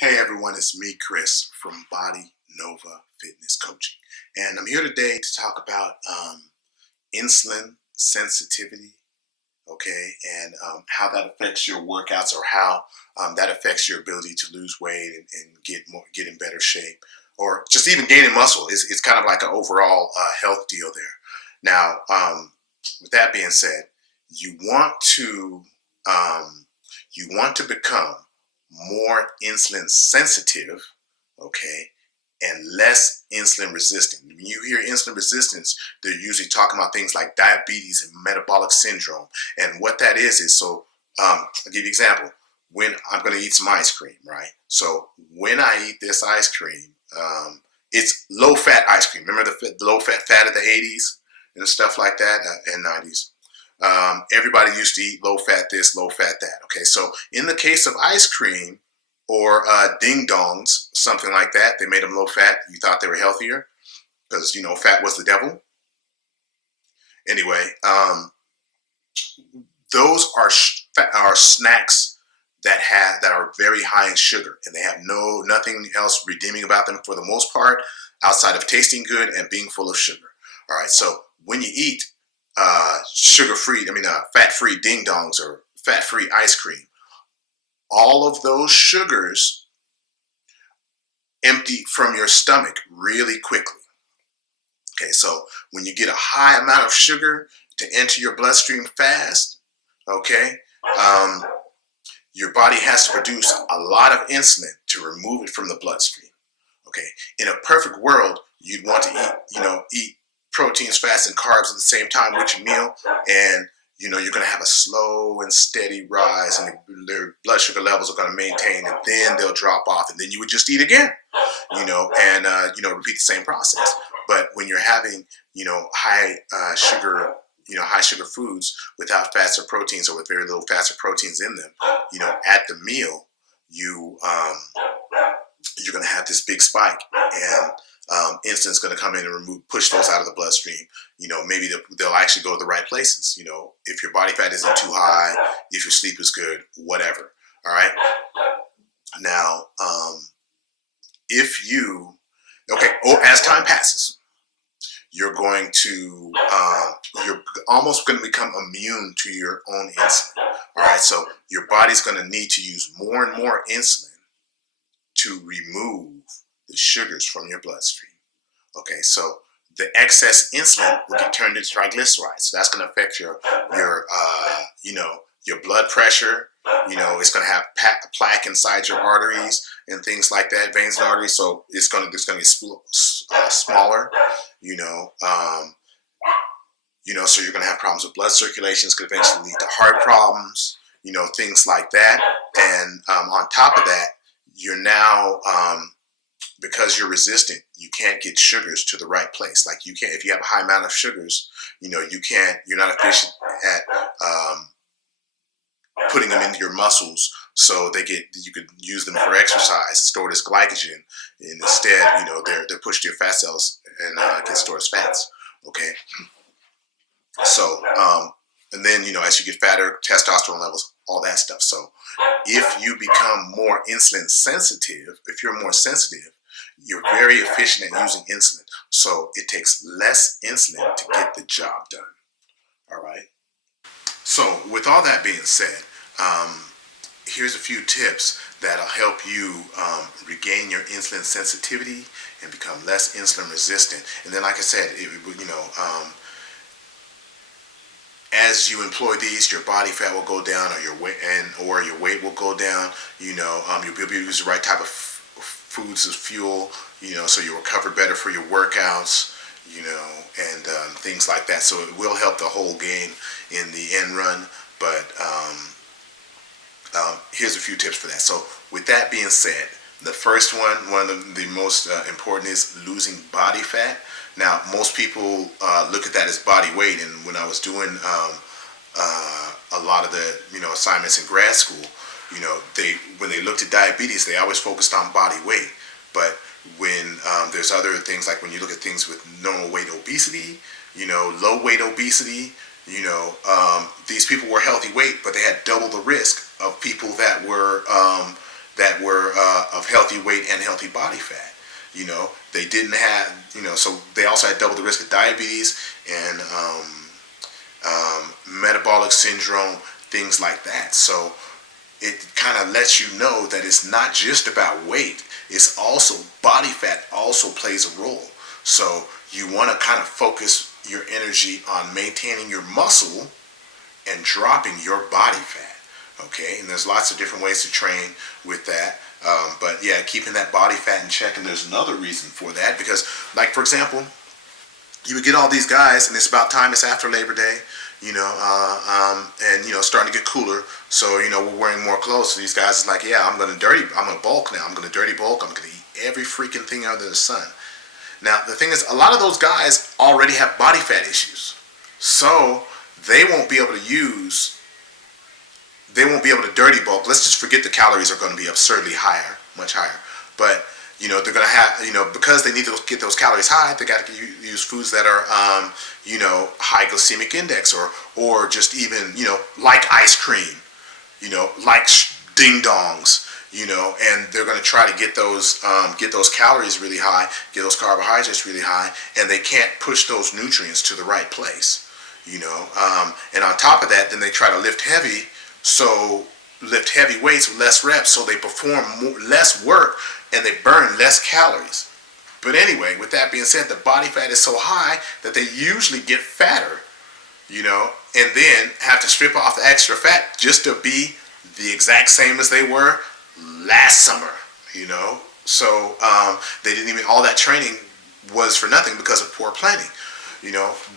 Hey everyone, it's me, Chris, from Body Nova Fitness Coaching. And I'm here today to talk about insulin sensitivity, okay, and how that affects your workouts or how that affects your ability to lose weight and get in better shape or just even gaining muscle. It's kind of like an overall health deal there. Now, with that being said, you want to become more insulin sensitive, okay, and less insulin resistant. When you hear insulin resistance, they're usually talking about things like diabetes and metabolic syndrome. And what that is so I'll give you an example. When I'm going to eat some ice cream, right? So when I eat this ice cream, it's low fat ice cream. Remember the low fat of the 80s and stuff like that and 90s. Everybody used to eat low fat this, low fat that. Okay, so in the case of ice cream or ding dongs, something like that, they made them low fat. You thought they were healthier because fat was the devil. Anyway, those are snacks that are very high in sugar, and they have nothing else redeeming about them for the most part, outside of tasting good and being full of sugar. All right, so when you eat fat-free ding dongs or fat-free ice cream, all of those sugars empty from your stomach really quickly. Okay, so when you get a high amount of sugar to enter your bloodstream fast, okay, your body has to produce a lot of insulin to remove it from the bloodstream. Okay, in a perfect world, you'd want to eat proteins, fats, and carbs at the same time with your meal, and you're going to have a slow and steady rise, and their blood sugar levels are going to maintain, and then they'll drop off, and then you would just eat again, and repeat the same process. But when you're having high sugar high sugar foods without fats or proteins, or with very little fats or proteins in them, at the meal, you're going to have this big spike, and insulin's going to come in and push those out of the bloodstream. Maybe they'll actually go to the right places. If your body fat isn't too high, if your sleep is good, whatever. All right. Now, as time passes, you're almost going to become immune to your own insulin. All right. So your body's going to need to use more and more insulin to remove the sugars from your bloodstream. Okay, so the excess insulin will get turned into triglycerides. So that's going to affect your blood pressure. It's going to have plaque inside your arteries and things like that, veins and arteries. So it's going to get smaller. So you're going to have problems with blood circulation. It's going to eventually lead to heart problems. Things like that. And on top of that, you're now because you're resistant, you can't get sugars to the right place. Like you can't, if you have a high amount of sugars, you're not efficient at putting them into your muscles, so you could use them for exercise, stored as glycogen, and instead, they're pushed to your fat cells and get stored as fats. Okay, so and then as you get fatter, testosterone levels, all that stuff. So if you become more insulin sensitive, if you're more sensitive, you're very efficient at using insulin. So it takes less insulin to get the job done. All right. So with all that being said, here's a few tips that'll help you regain your insulin sensitivity and become less insulin resistant. And then, like I said, as you employ these, your body fat will go down, or your weight will go down. You'll be able to use the right type of foods as fuel. So you'll recover better for your workouts. And things like that. So it will help the whole game in the end run. But here's a few tips for that. So with that being said, the first one of the most important, is losing body fat. Now, most people look at that as body weight, and when I was doing a lot of the assignments in grad school, when they looked at diabetes, they always focused on body weight. But when there's other things, like when you look at things with normal weight obesity, low weight obesity, these people were healthy weight, but they had double the risk of people that were of healthy weight and healthy body fat. They didn't have, so they also had double the risk of diabetes and metabolic syndrome, things like that. So it kind of lets you know that it's not just about weight. It's also body fat also plays a role. So you want to kind of focus your energy on maintaining your muscle and dropping your body fat. Okay, and there's lots of different ways to train with that. But yeah, keeping that body fat in check. And there's another reason for that, because, like, for example, you would get all these guys, and it's about time, it's after Labor Day, and starting to get cooler. So we're wearing more clothes. So these guys is like, yeah, I'm gonna bulk now. I'm gonna dirty bulk. I'm gonna eat every freaking thing under the sun. Now the thing is, a lot of those guys already have body fat issues, so they won't be able to dirty bulk. Let's just forget the calories are going to be absurdly higher, much higher. But they're going to have, because they need to get those calories high, they got to use foods that are high glycemic index, or just even like ice cream, like ding dongs, and they're going to try to get those calories really high, get those carbohydrates really high, and they can't push those nutrients to the right place, and on top of that, then they try to lift heavy weights with less reps, so they perform less work and they burn less calories. But anyway, with that being said, the body fat is so high that they usually get fatter, and then have to strip off the extra fat just to be the exact same as they were last summer, So they didn't even, all that training was for nothing because of poor planning.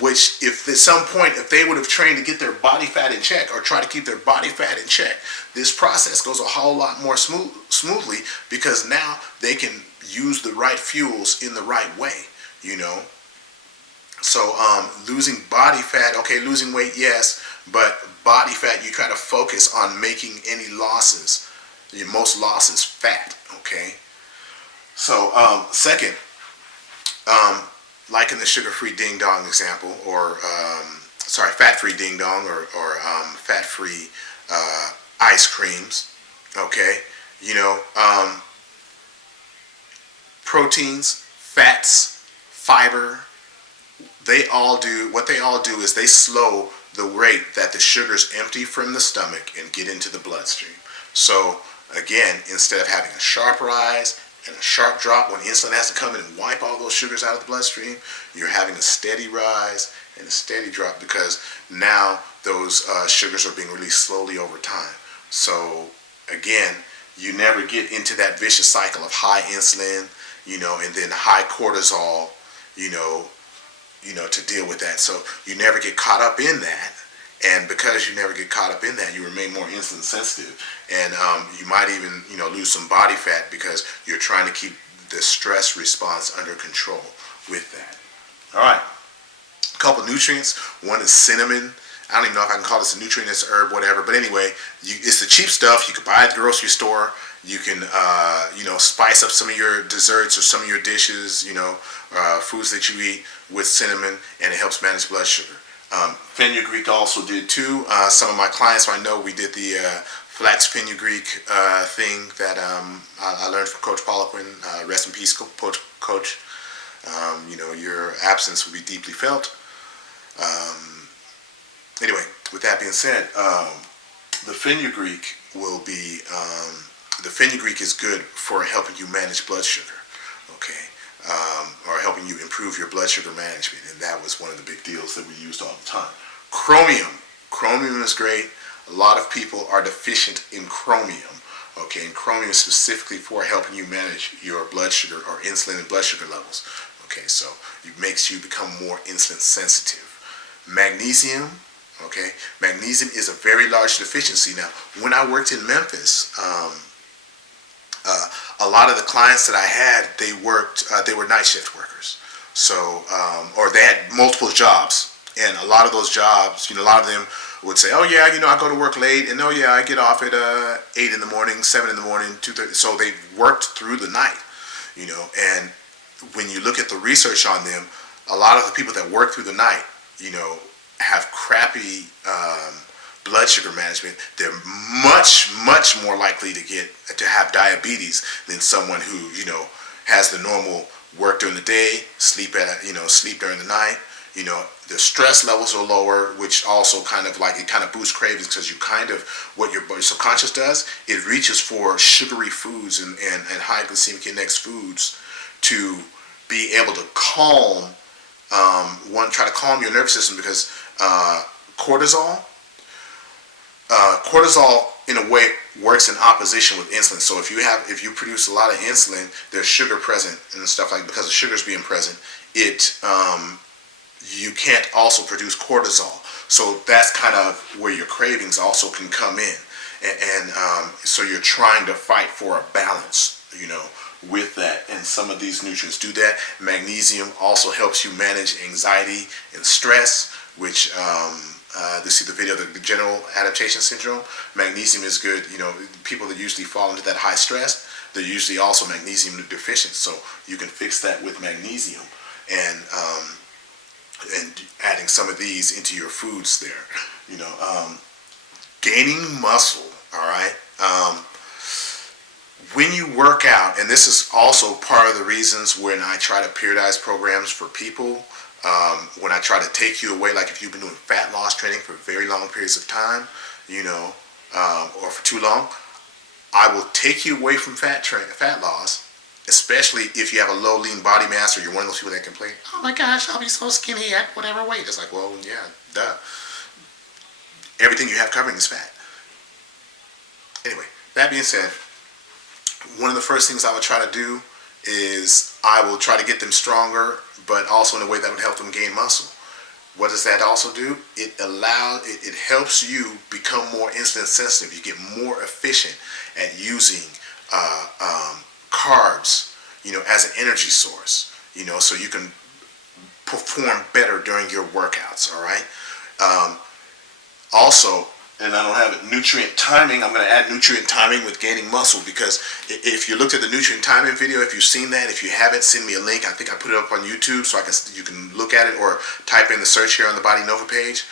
Which if at some point, if they would have trained to get their body fat in check, or try to keep their body fat in check, this process goes a whole lot more smoothly, because now they can use the right fuels in the right way, So losing body fat, okay, losing weight, yes, but body fat, you try to focus on making any losses, most losses fat, okay? So second, like in the sugar-free ding dong example, or fat-free ding dong, or fat-free ice creams, okay? Proteins, fats, fiber, what they all do is they slow the rate that the sugars empty from the stomach and get into the bloodstream. So again, instead of having a sharp rise and a sharp drop when insulin has to come in and wipe all those sugars out of the bloodstream, you're having a steady rise and a steady drop, because now those sugars are being released slowly over time. So again, you never get into that vicious cycle of high insulin, and then high cortisol, to deal with that. So you never get caught up in that. And because you never get caught up in that, you remain more insulin sensitive. And you might even, lose some body fat, because you're trying to keep the stress response under control with that. All right. A couple nutrients. One is cinnamon. I don't even know if I can call this a nutrient, it's a herb, whatever. But anyway, it's the cheap stuff. You can buy at the grocery store. You can, spice up some of your desserts or some of your dishes, foods that you eat with cinnamon, and it helps manage blood sugar. Fenugreek also did too. Some of my clients I know, we did the flax fenugreek thing that I learned from Coach Poliquin. Rest in peace, Coach. Your absence will be deeply felt. Anyway, with that being said, the fenugreek is good for helping you manage blood sugar, okay, or helping you improve your blood sugar management, and that was one of the big deals that we used all the time. Chromium is great. A lot of people are deficient in chromium, okay, and chromium is specifically for helping you manage your blood sugar, or insulin and blood sugar levels, okay, so it makes you become more insulin sensitive. Magnesium. Okay, magnesium is a very large deficiency. Now, when I worked in Memphis, a lot of the clients that I had, they were night shift workers. So, or they had multiple jobs, and a lot of those jobs, a lot of them would say, oh yeah, I go to work late, and oh yeah, I get off at 8 in the morning, 7 in the morning, 2:30. So they worked through the night, and when you look at the research on them, a lot of the people that work through the night, have crappy blood sugar management, they're much, much more likely to have diabetes than someone who, has the normal work during the day, sleep during the night. The stress levels are lower, which also kind of boosts cravings, because what your subconscious does, it reaches for sugary foods and high glycemic index foods to be able to try to calm your nervous system, because cortisol in a way works in opposition with insulin. So if you produce a lot of insulin, there's sugar present and stuff because of sugars being present, you can't also produce cortisol. So that's kind of where your cravings also can come in, and so you're trying to fight for a balance, with that. And some of these nutrients do that. Magnesium also helps you manage anxiety and stress, which they see the video, the general adaptation syndrome. Magnesium is good. People that usually fall into that high stress, they're usually also magnesium deficient. So you can fix that with magnesium, and adding some of these into your foods there. Gaining muscle. All right. When you work out, and this is also part of the reasons when I try to periodize programs for people, when I try to take you away, like if you've been doing fat loss training for very long periods of time, or for too long, I will take you away from fat loss, especially if you have a low lean body mass, or you're one of those people that complain, oh my gosh, I'll be so skinny at whatever weight. It's like, well, yeah, duh. Everything you have covering is fat. Anyway, that being said, one of the first things I would try to do is I will try to get them stronger, but also in a way that would help them gain muscle. What does that also do? It helps you become more insulin sensitive. You get more efficient at using carbs, as an energy source, so you can perform better during your workouts. All right. Also, and I don't have it, nutrient timing. I'm going to add nutrient timing with gaining muscle, because if you looked at the nutrient timing video, if you've seen that, if you haven't, send me a link. I think I put it up on YouTube, so you can look at it, or type in the search here on the Body Nova page.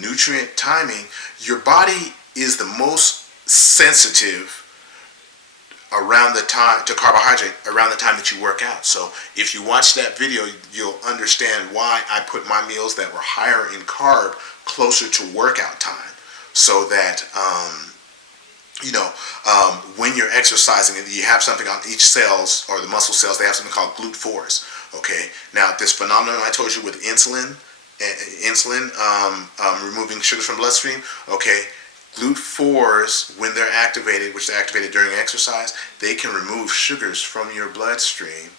Nutrient timing. Your body is the most sensitive around the time to carbohydrate around the time that you work out. So if you watch that video, you'll understand why I put my meals that were higher in carb closer to workout time. So that, when you're exercising, you have something on each cells, or the muscle cells, they have something called GLUT4s. Okay. Now, this phenomenon I told you with insulin removing sugars from bloodstream. Okay. GLUT4s, when they're activated, which they're activated during exercise, they can remove sugars from your bloodstream,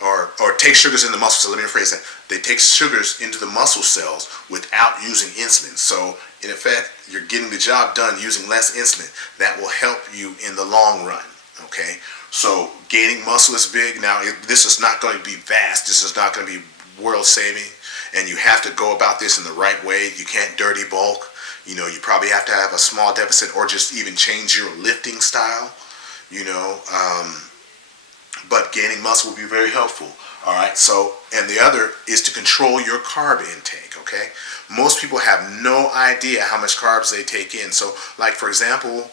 or take sugars in the muscle cells. Let me rephrase that. They take sugars into the muscle cells without using insulin. So, in effect, you're getting the job done using less insulin. That will help you in the long run. Okay? So, gaining muscle is big. Now, this is not going to be vast. This is not going to be world-saving. And you have to go about this in the right way. You can't dirty bulk. You probably have to have a small deficit, or just even change your lifting style. But gaining muscle will be very helpful. All right. So, and the other is to control your carb intake. Okay. Most people have no idea how much carbs they take in. So, like, for example,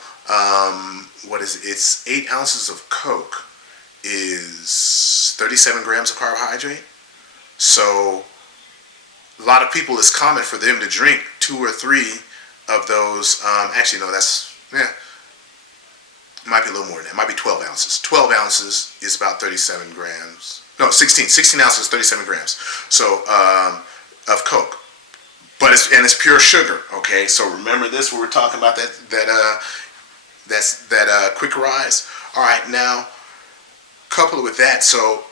what is it? It's 8 ounces of Coke is 37 grams of carbohydrate. So, a lot of people, it's common for them to drink 2 or 3 of those. Actually, no, might be a little more than that. It might be 12 ounces. 12 ounces is about 37 grams. No, 16 ounces is 37 grams. So, of Coke. But it's pure sugar. Okay, so remember this when we're talking about that quick rise. All right, now coupled with that, so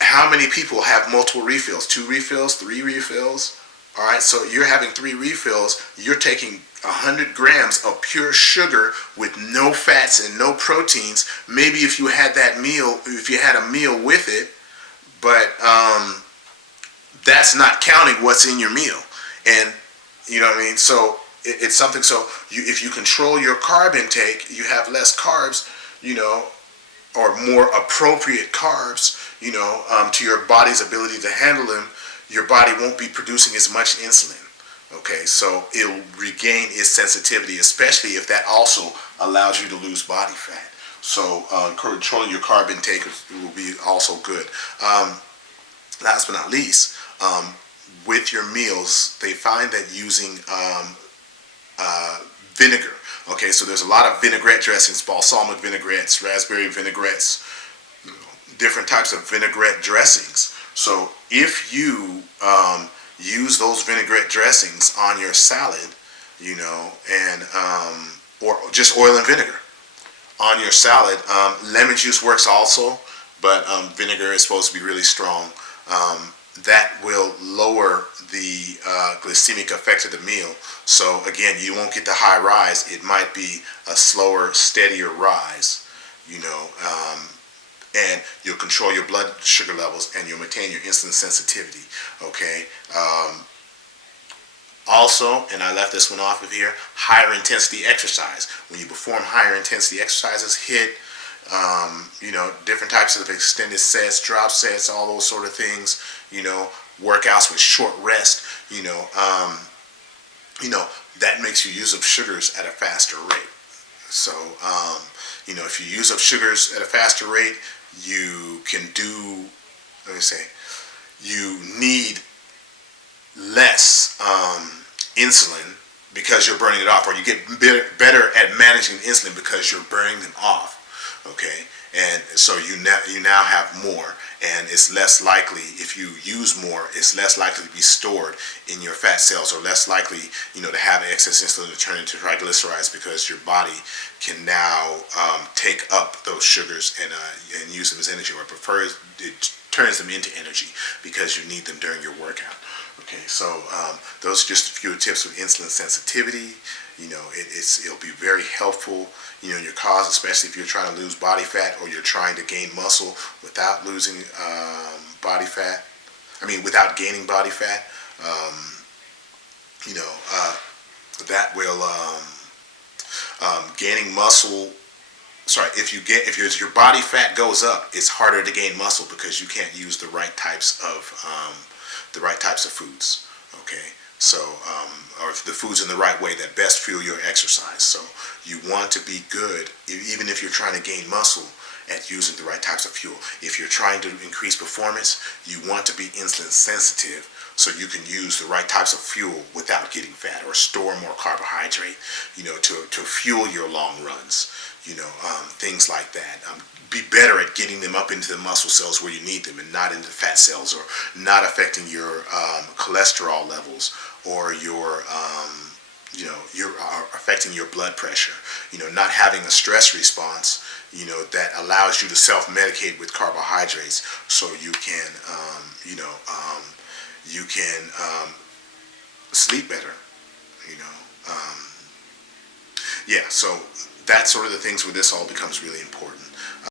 how many people have multiple refills? 2 refills, 3 refills. All right, so you're having 3 refills. You're taking 100 grams of pure sugar with no fats and no proteins. Maybe if you had a meal with it, but that's not counting what's in your meal. And you know what I mean? So it's something. So if you control your carb intake, you have less carbs, or more appropriate carbs, to your body's ability to handle them. Your body won't be producing as much insulin. Okay, so it'll regain its sensitivity, especially if that also allows you to lose body fat. So controlling your carb intake will be also good. Um, Last but not least, with your meals, they find that using vinegar. Okay, so there's a lot of vinaigrette dressings, balsamic vinaigrettes, raspberry vinaigrettes, different types of vinaigrette dressings. So if you use those vinaigrette dressings on your salad, and or just oil and vinegar on your salad, lemon juice works also, but vinegar is supposed to be really strong. That will lower the glycemic effect of the meal. So again, you won't get the high rise. It might be a slower, steadier rise. You know, and you'll control your blood sugar levels and you'll maintain your insulin sensitivity. Okay. Also, and I left this one off of here, higher intensity exercise. When you perform higher intensity exercises, different types of extended sets, drop sets, all those sort of things, workouts with short rest, that makes you use up sugars at a faster rate. So, if you use up sugars at a faster rate, you can do, let me say, you need less insulin because you're burning it off, or you get better at managing insulin because you're burning them off. Okay, and so you now have more, and it's less likely, if you use more, it's less likely to be stored in your fat cells, or less likely to have excess insulin to turn into triglycerides, because your body can now take up those sugars and use them as energy, or it turns them into energy because you need them during your workout. Okay, so those are just a few tips with insulin sensitivity. It'll be very helpful, in your cause, especially if you're trying to lose body fat or you're trying to gain muscle without losing body fat. Without gaining body fat. That will gaining muscle. Sorry, if your body fat goes up, it's harder to gain muscle because you can't use the right types of foods. Okay, so or the foods in the right way that best fuel your exercise. So you want to be good, even if you're trying to gain muscle, at using the right types of fuel. If you're trying to increase performance, you want to be insulin sensitive, so you can use the right types of fuel without getting fat, or store more carbohydrate, to fuel your long runs. Things like that. Be better at getting them up into the muscle cells where you need them, and not into the fat cells, or not affecting your cholesterol levels, or your affecting your blood pressure. Not having a stress response, that allows you to self-medicate with carbohydrates, so you can sleep better. Yeah, so that's sort of the things where this all becomes really important.